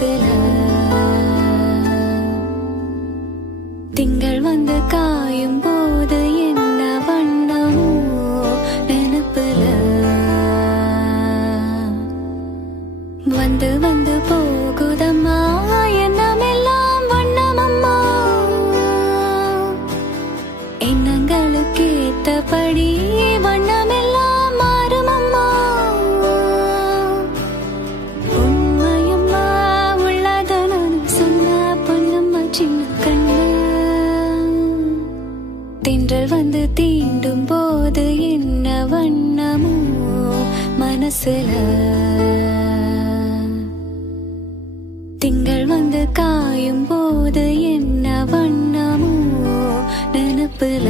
மனசுல திங்கள் வந்து காயும் போது என்ன வண்ணமோ நினைப்புல வந்து வந்து போகுதம்மா எண்ணமெல்லாம் வண்ணமம்மா எண்ணங்களுக்கு ஏத்தபடி வண்ணமெல்லாம் மாறுமம்மா உண்மையம்மா உள்ளத நான் சொன்ன பொன்னம்மா சின்ன கண்ணு தென்றல் வந்து தீண்டும் போது என்ன வண்ணமோ மனசுல திங்கள் வந்து காயும் போது என்ன வண்ணமோ நினைப்புல